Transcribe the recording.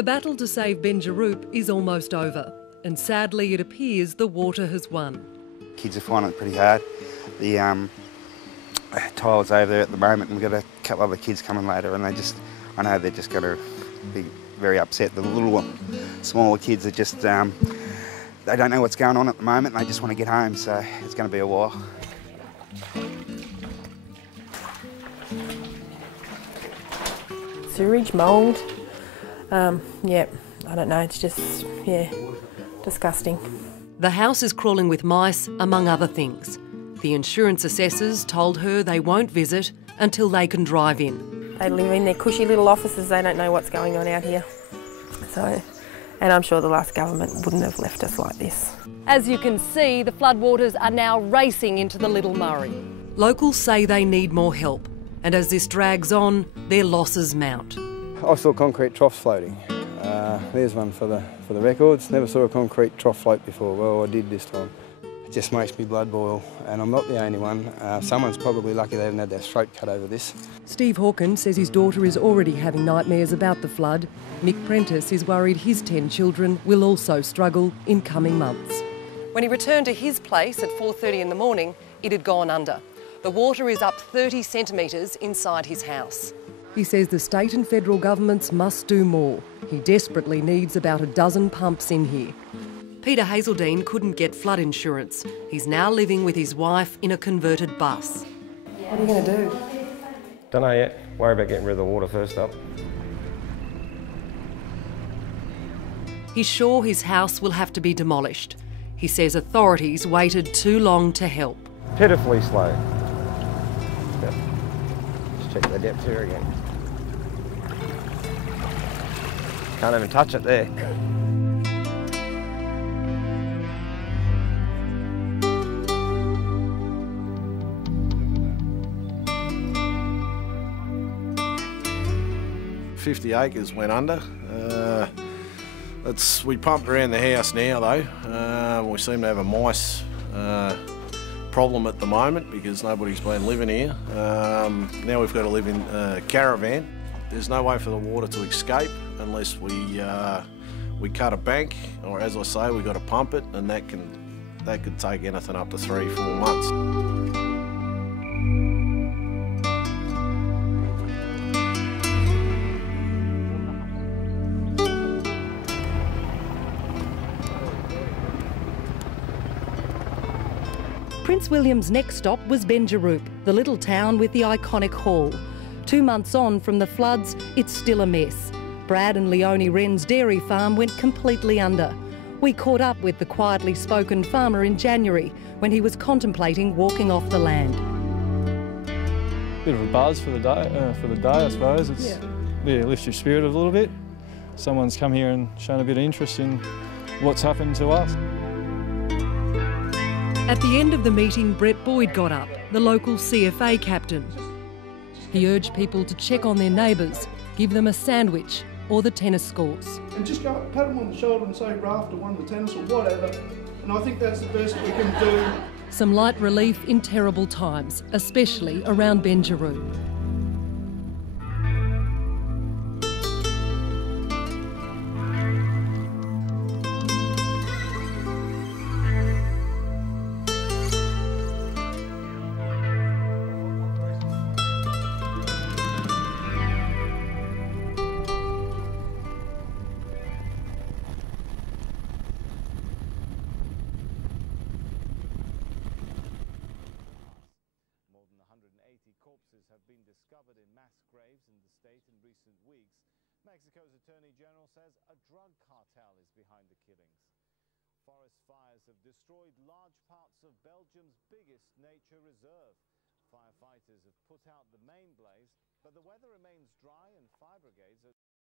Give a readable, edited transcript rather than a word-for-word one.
The battle to save Benjeroop is almost over, and sadly it appears the water has won. Kids are finding it pretty hard. The tile's over there at the moment, and we've got a couple other kids coming later, and I know they're just going to be very upset. The little, smaller kids are just, they don't know what's going on at the moment, and they just want to get home, so it's going to be a while. Sewage, mould, yeah, I don't know, it's just, yeah, disgusting. The house is crawling with mice, among other things. The insurance assessors told her they won't visit until they can drive in. They live in their cushy little offices, they don't know what's going on out here. So, and I'm sure the last government wouldn't have left us like this. As you can see, the floodwaters are now racing into the Little Murray. Locals say they need more help, and as this drags on, their losses mount. I saw concrete troughs floating. There's one for the records. Never saw a concrete trough float before. Well, I did this time. It just makes me blood boil, and I'm not the only one. Someone's probably lucky they haven't had their throat cut over this. Steve Hawkins says his daughter is already having nightmares about the flood. Mick Prentice is worried his 10 children will also struggle in coming months. When he returned to his place at 4:30 in the morning, it had gone under. The water is up 30 centimetres inside his house. He says the state and federal governments must do more. He desperately needs about a dozen pumps in here. Peter Hazeldine couldn't get flood insurance. He's now living with his wife in a converted bus. What are you going to do? Don't know yet. Worry about getting rid of the water first up. He's sure his house will have to be demolished. He says authorities waited too long to help. Pitifully slow. Yep. Let's check the depth here again. Can't even touch it there. $50 acres went under. We pumped around the house now though. We seem to have a mice problem at the moment because nobody's been living here. Now we've got to live in a caravan. There's no way for the water to escape unless we cut a bank, or as I say, we've got to pump it, and that could take anything up to 3-4 months. Prince William's next stop was Benjeroop, the little town with the iconic hall. 2 months on from the floods, it's still a mess. Brad and Leonie Wren's dairy farm went completely under. We caught up with the quietly spoken farmer in January when he was contemplating walking off the land. Bit of a buzz for the day, I suppose. It's, yeah, lifts your spirit a little bit. Someone's come here and shown a bit of interest in what's happened to us. At the end of the meeting, Brett Boyd got up, the local CFA captain. He urged people to check on their neighbours, give them a sandwich or the tennis scores. And just go, pat them on the shoulder and say Rafter won the tennis or whatever, and I think that's the best we can do. Some light relief in terrible times, especially around Benjeroop. Have been discovered in mass graves in the state in recent weeks. Mexico's Attorney General says a drug cartel is behind the killings. Forest fires have destroyed large parts of Belgium's biggest nature reserve. Firefighters have put out the main blaze, but the weather remains dry and fire brigades are